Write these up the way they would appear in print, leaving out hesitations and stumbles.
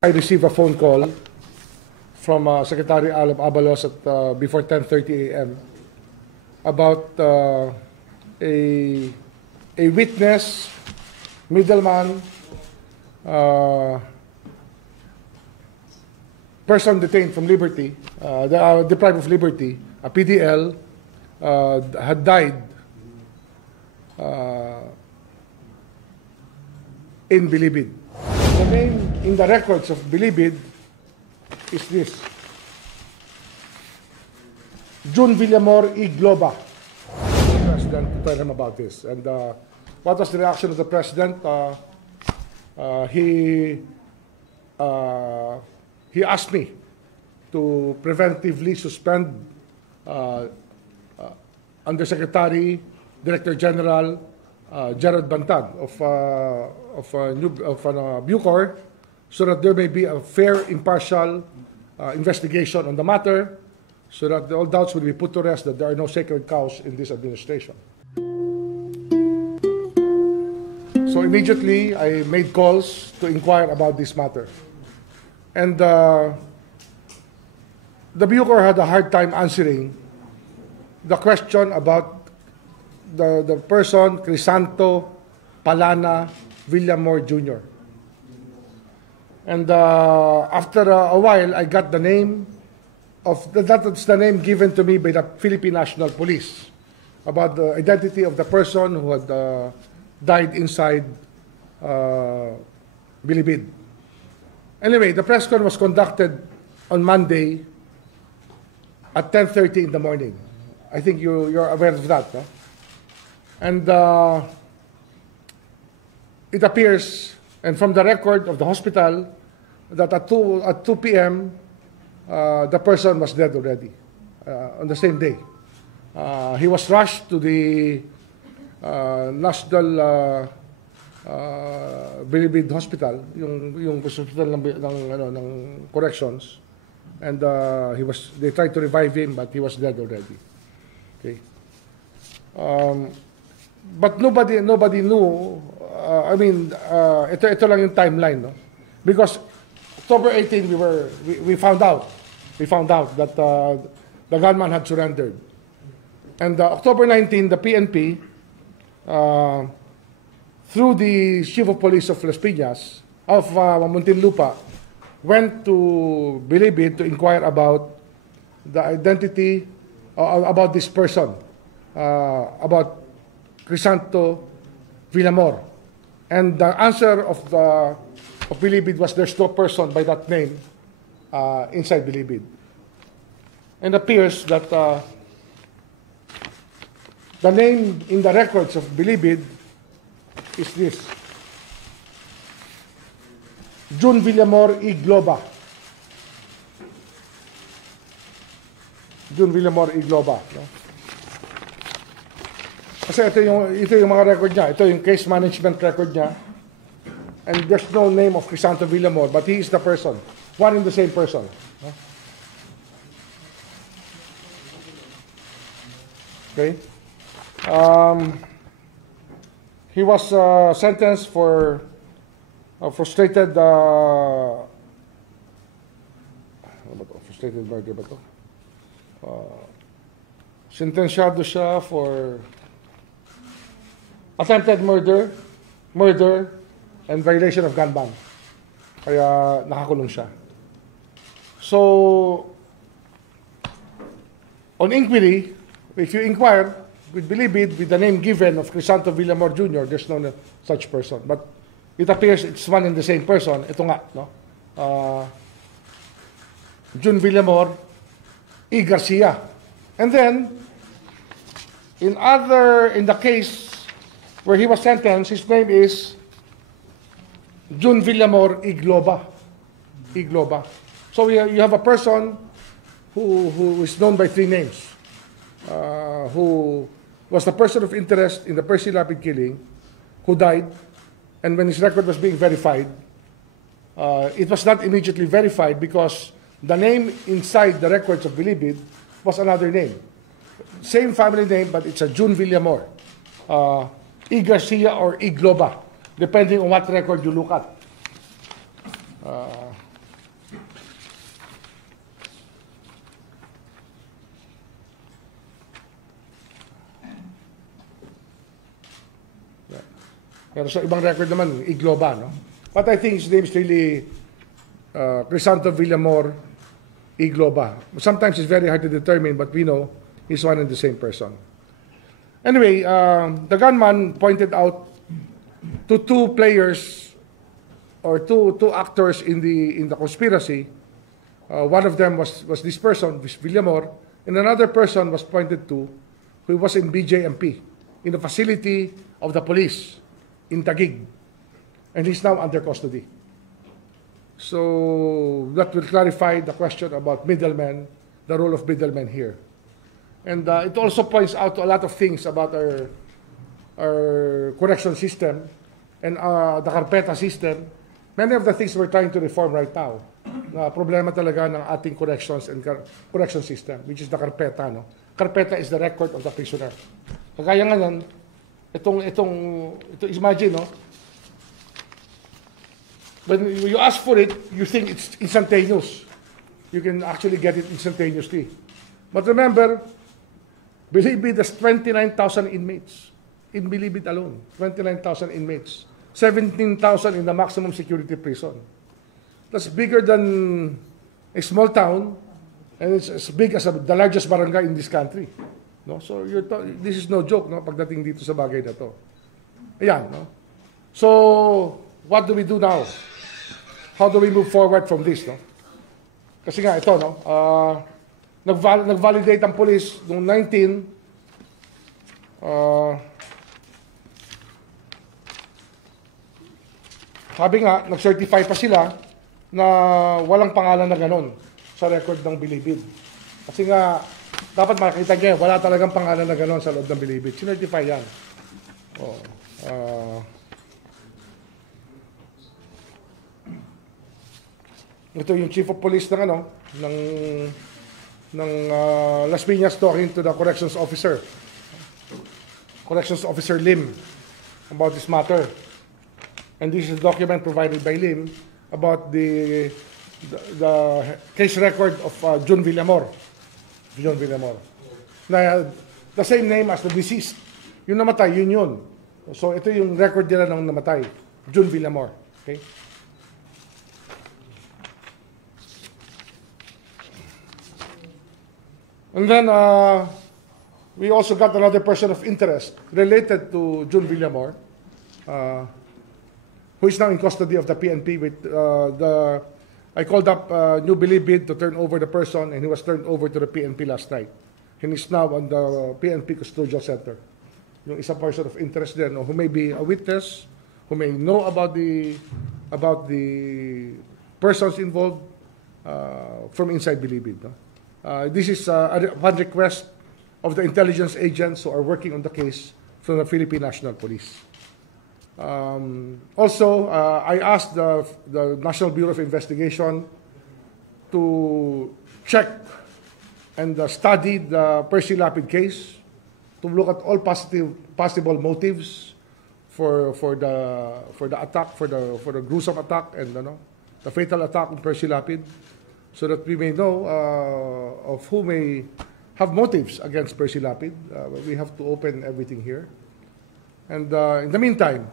I received a phone call from Secretary Abalos at before 10:30 a.m. about a witness, middleman, person detained from liberty, deprived of liberty, a PDL, had died in Bilibid. The name in the records of Bilibid is this: June Villamor E. Globa. The president to tell him about this. And what was the reaction of the president? He asked me to preventively suspend Undersecretary, Director General Gerald Bantag of BCor, so that there may be a fair, impartial investigation on the matter, so that all doubts will be put to rest that there are no sacred cows in this administration. So immediately, I made calls to inquire about this matter. And the BCor had a hard time answering the question about the person, Crisanto Palana Villamor Jr. And after a while, I got the name of, that's the name given to me by the Philippine National Police about the identity of the person who had died inside Bilibid. Anyway, the press con was conducted on Monday at 10:30 in the morning. I think you're aware of that, no? And it appears, and from the record of the hospital, that at 2 p.m., the person was dead already, on the same day. He was rushed to the National Bilibid Hospital, yung hospital ng corrections, and they tried to revive him, but he was dead already. Okay. But nobody knew. Ito lang yung timeline, no? Because October 18, we found out that the gunman had surrendered, and October 19, the PNP, through the Chief of Police of Las Piñas of Muntinlupa, went to Bilibid to inquire about the identity about this person, about Crisanto Villamor. And the answer of Bilibid was there's no person by that name inside Bilibid. And it appears that the name in the records of Bilibid is this: June Villamor E. Globa. June Villamor E. Globa. No? Kasi ito yung mga record niya. Ito yung case management record niya. And there's no name of Crisanto Villamor, but he is the person. One and the same person. No? Okay. He was sentenced for frustrated frustrated murder ba to? Sentensyado siya for attempted murder, and violation of gun ban. Kaya nakakulong siya. So, on inquiry, if you inquire with Bilibid, with the name given of Crisanto Villamor Jr., there's no such person. But it appears it's one and the same person. Ito nga, no? June Villamor E. Garcia. And then, in the case where he was sentenced, his name is June Villamor E. Globa. E. Globa. So you have a person who is known by three names, who was the person of interest in the Percy Lapid killing, who died, and when his record was being verified, it was not immediately verified because the name inside the records of Bilibid was another name. Same family name, but it's a June Villamor. E. Garcia or E. Globa, depending on what record you look at. Pero sa ibang record naman, Igloba, no? But I think his name is really Crisanto Villamor Igloba. Sometimes it's very hard to determine, but we know he's one and the same person. Anyway, the gunman pointed out to two players or two actors in the conspiracy. One of them was this person, Villamor, and another person was pointed to who was in BJMP, in the facility of the police in Taguig. And he's now under custody. So that will clarify the question about middlemen, the role of middlemen here. And it also points out to a lot of things about our correction system and the carpeta system. Many of the things we're trying to reform right now. Problema talaga ng ating corrections and correction system, which is the carpeta. No? Carpeta is the record of the prisoner. Kagaya ngayon, imagine, no? When you ask for it, you think it's instantaneous. You can actually get it instantaneously. But remember, Bilibid has 29,000 inmates. In Bilibid alone, 29,000 inmates. 17,000 in the maximum security prison. That's bigger than a small town, and it's as big as the largest barangay in this country. No? So this is no joke, no? Pagdating dito sa bagay na to. Ayan, no? So, what do we do now? How do we move forward from this, no? Kasi nga, ito, no? Nag-validate ang police noong 19, sabi nga, nag-certify pa sila na walang pangalan na ganon sa record ng Bilibid. Kasi nga, dapat makita nyo, wala talagang pangalan na ganon sa loob ng Bilibid. Sinertify yan. Ito yung chief of police ng Las Piñas talking to the corrections officer Lim about this matter. And this is a document provided by Lim about the case record of John Villamor. Na the same name as the deceased. Yung namatay, yun. So ito yung record nila ng namatay, John Villamor. Okay? And then we also got another person of interest related to John Villamor, who is now in custody of the PNP with I called up New Bilibid to turn over the person, and he was turned over to the PNP last night. And he's now on the PNP Custodial Center. Yung isang person of interest there, no, who may be a witness, who may know about the persons involved from inside Bilibid. No? This is upon request of the intelligence agents who are working on the case from the Philippine National Police. Also, I asked the National Bureau of Investigation to check and study the Percy Lapid case, to look at all possible motives for the attack, for the gruesome attack and the fatal attack on Percy Lapid, so that we may know of who may have motives against Percy Lapid. We have to open everything here. And in the meantime,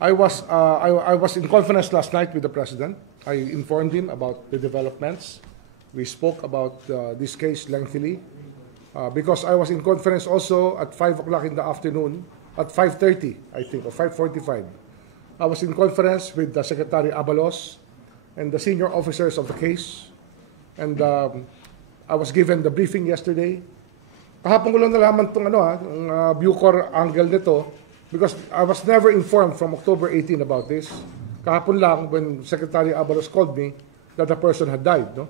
I was in conference last night with the President. I informed him about the developments. We spoke about this case lengthily because I was in conference also at 5 o'clock in the afternoon, at 5:30, I think, or 5:45. I was in conference with the Secretary Abalos and the senior officers of the case. And I was given the briefing yesterday. Kahapon ko lang nalaman itong BCor angle nito because I was never informed from October 18 about this. Kahapon lang when Secretary Abalos called me that the person had died. No?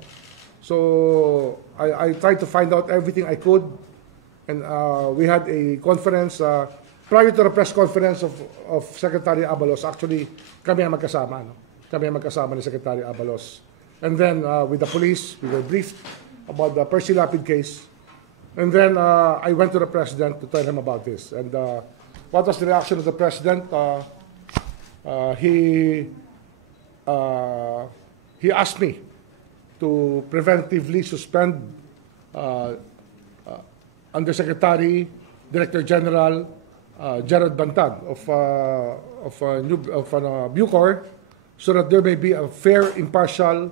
So I tried to find out everything I could. And we had a conference prior to the press conference of Secretary Abalos. Actually, kami ang magkasama. No? Kami ang magkasama ni Secretary Abalos. And then with the police, we were briefed about the Percy Lapid case. And then I went to the President to tell him about this. And what was the reaction of the President? He asked me to preventively suspend Undersecretary, Director General Gerald Bantag of BCor, so that there may be a fair, impartial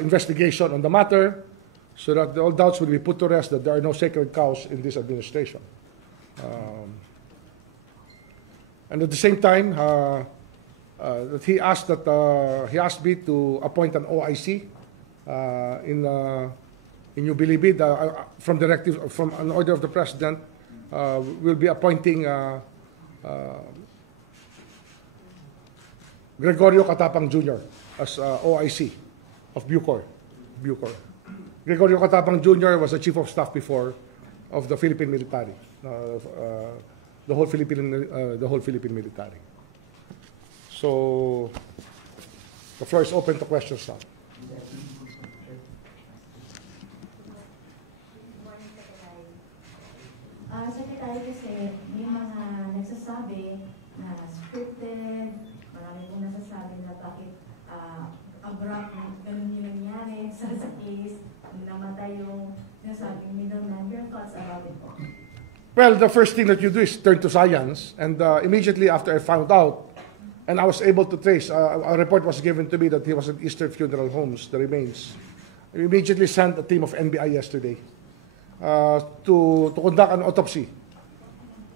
investigation on the matter, so that all doubts will be put to rest that there are no sacred cows in this administration. And at the same time, that he asked me to appoint an OIC in New Bilibid from an order of the President. We'll be appointing Gregorio Catapang Jr. as OIC of BCor. Gregorio Catapang Jr. was the Chief of Staff before of the Philippine military, the whole Philippine military. So the floor is open to questions now. Secretary, kasi may mga nagsasabi na scripted, marami pong nagsasabi na bakit abrupt na ganun yung nangyari sa case, namatay yung nasabing middleman. Your thoughts about it po? Well, the first thing that you do is turn to science, and immediately after I found out, and I was able to trace, a report was given to me that he was at Eastern Funeral Homes, the remains. I immediately sent a team of NBI yesterday to conduct an autopsy.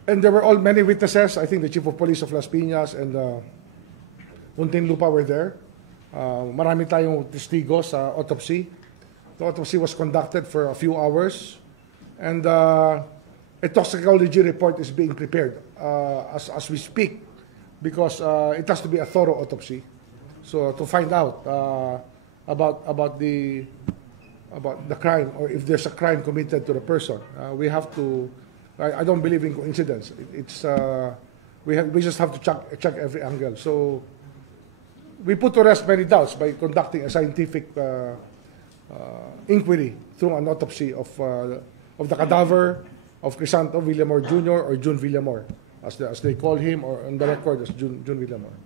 And there were many witnesses. I think the Chief of Police of Las Piñas and Muntinlupa were there. Marami tayong testigos sa autopsy. The autopsy was conducted for a few hours. And a toxicology report is being prepared as we speak, because it has to be a thorough autopsy. So to find out about the crime, or if there's a crime committed to the person, we have to. I don't believe in coincidence. We just have to check every angle. So we put to rest many doubts by conducting a scientific inquiry through an autopsy of the cadaver of Crisanto Villamor Jr. or June Villamor, as they call him, or on the record as June Villamor.